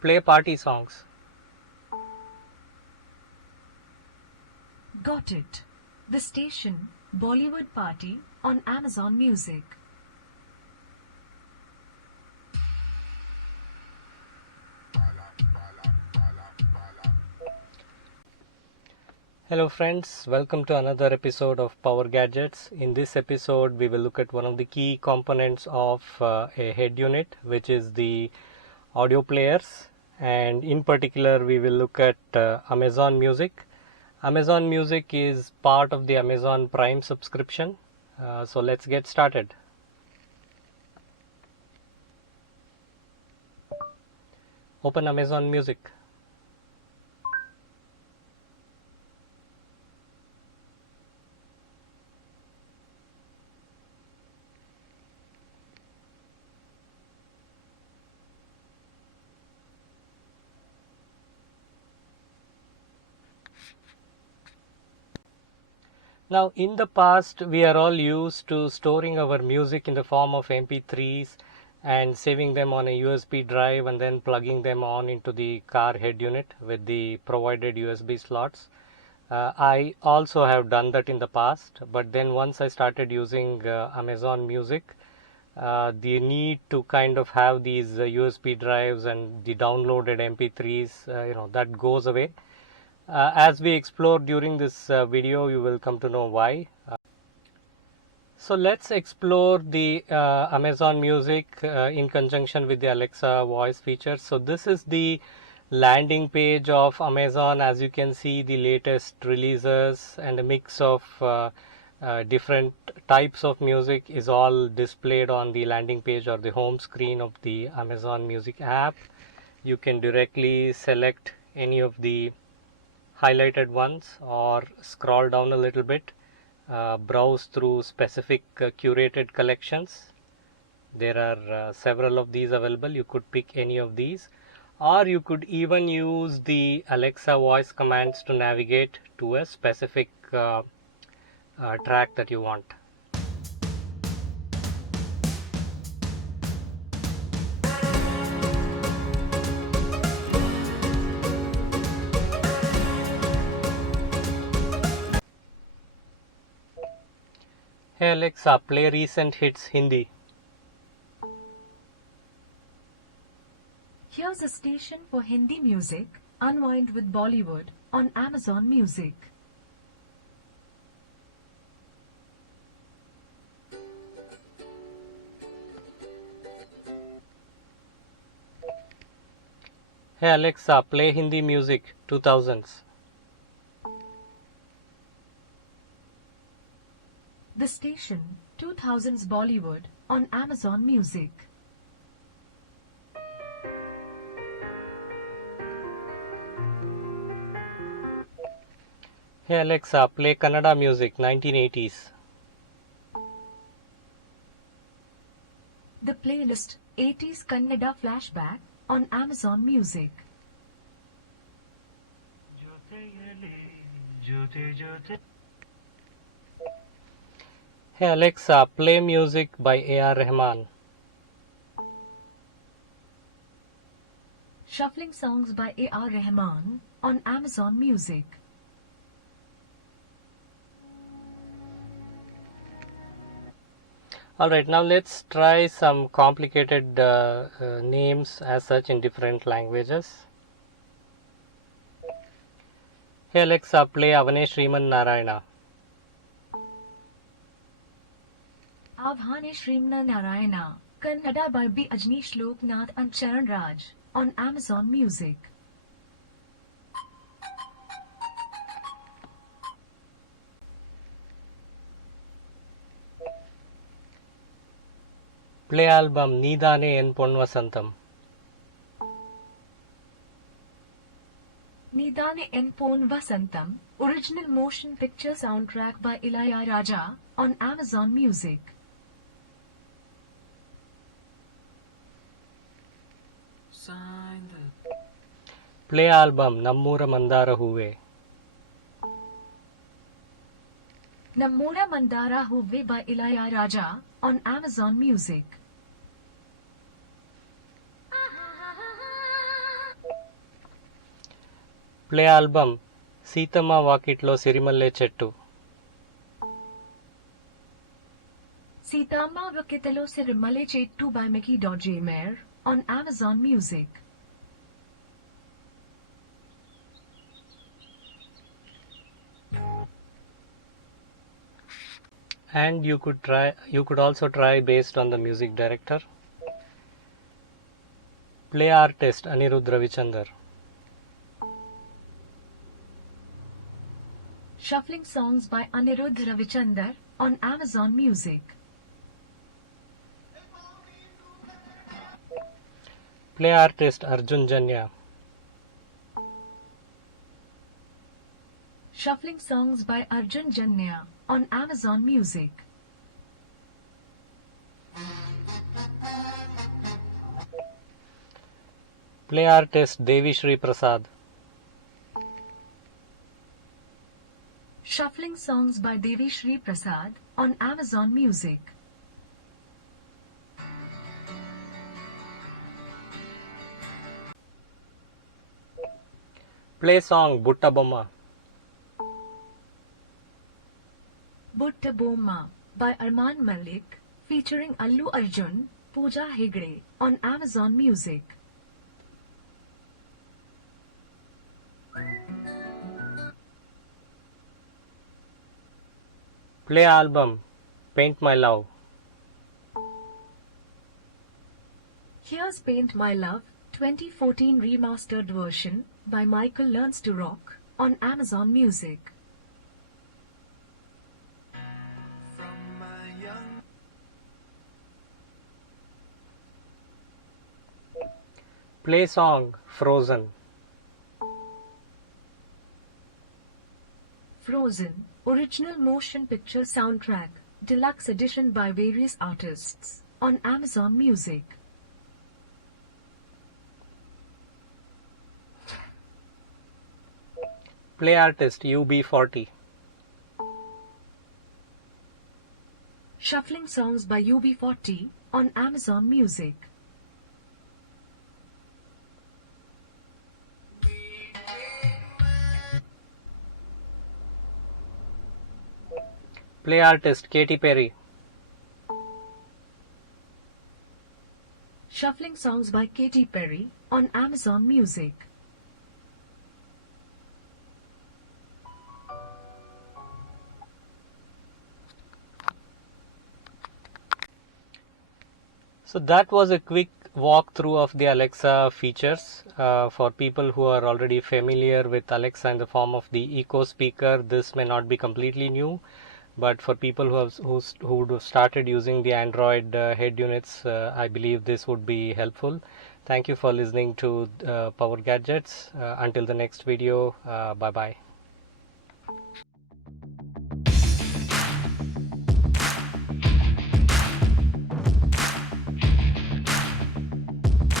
Play party songs. Got it. The station, Bollywood Party, on Amazon Music. Hello friends, welcome to another episode of Power Gadgets. In this episode, we will look at one of the key components of a head unit, which is the audio players, and in particular we will look at Amazon Music. Amazon Music is part of the Amazon Prime subscription, so let's get started. Open Amazon Music. Now, in the past, we are all used to storing our music in the form of MP3s and saving them on a USB drive and then plugging them on into the car head unit with the provided USB slots. I also have done that in the past, but then once I started using Amazon Music, the need to kind of have these USB drives and the downloaded MP3s, that goes away. As we explore during this video, you will come to know why. So let's explore the Amazon Music in conjunction with the Alexa voice feature. So this is the landing page of Amazon. As you can see, the latest releases and a mix of different types of music is all displayed on the landing page or the home screen of the Amazon Music app. You can directly select any of the highlighted ones or scroll down a little bit, browse through specific curated collections. There are several of these available. You could pick any of these, or you could even use the Alexa voice commands to navigate to a specific track that you want. Hey Alexa, play recent hits Hindi. Here's a station for Hindi music, Unwind with Bollywood, on Amazon Music. Hey Alexa, play Hindi music 2000s. The station, 2000s Bollywood, on Amazon Music. Hey Alexa, play Kannada music 1980s. The playlist, 80s Kannada Flashback, on Amazon Music. Hey Alexa, play music by A.R. Rahman. Shuffling songs by A.R. Rahman, on Amazon Music. Alright, now let's try some complicated names as such in different languages. Hey Alexa, play Avane Shriman Narayana. Avhane Shrimna Narayana, Kannada by B. Ajneesh Loknath and Charan Raj, on Amazon Music. Play album Needane En Pon Vasantam. Needane En Pon Vasantam, original motion picture soundtrack by Ilayaraja, on Amazon Music. Play album Nammura Mandara Huve. Nammura Mandara Huve by Ilayaraja, on Amazon Music. Play album Seethamma Vakitlo Sirimalle Chettu. Seethamma Vakitlo Sirimalle Chettu by Mickey J. Mayer on Amazon Music. And you could also try based on the music director. Play artist Anirudh Ravichandar. Shuffling songs by Anirudh Ravichandar on Amazon Music. Play artist Arjun Janya. Shuffling songs by Arjun Janya on Amazon Music. Play artist Devi Shri Prasad. Shuffling songs by Devi Shri Prasad on Amazon Music. Play song Butta Bomma. Butta Bomma by Arman Malik featuring Allu Arjun, Pooja Hegde on Amazon Music. Play album Paint My Love. Here's Paint My Love 2014 remastered version by Michael Learns to Rock on Amazon Music. Play song Frozen. Frozen original motion picture soundtrack deluxe edition by various artists on Amazon Music. Play artist UB40. Shuffling songs by UB40 on Amazon Music. Play artist Katy Perry. Shuffling songs by Katy Perry on Amazon Music. So that was a quick walkthrough of the Alexa features. For people who are already familiar with Alexa in the form of the Echo speaker, this may not be completely new. But for people who started using the Android head units, I believe this would be helpful. Thank you for listening to Power Gadgets. Until the next video, bye bye.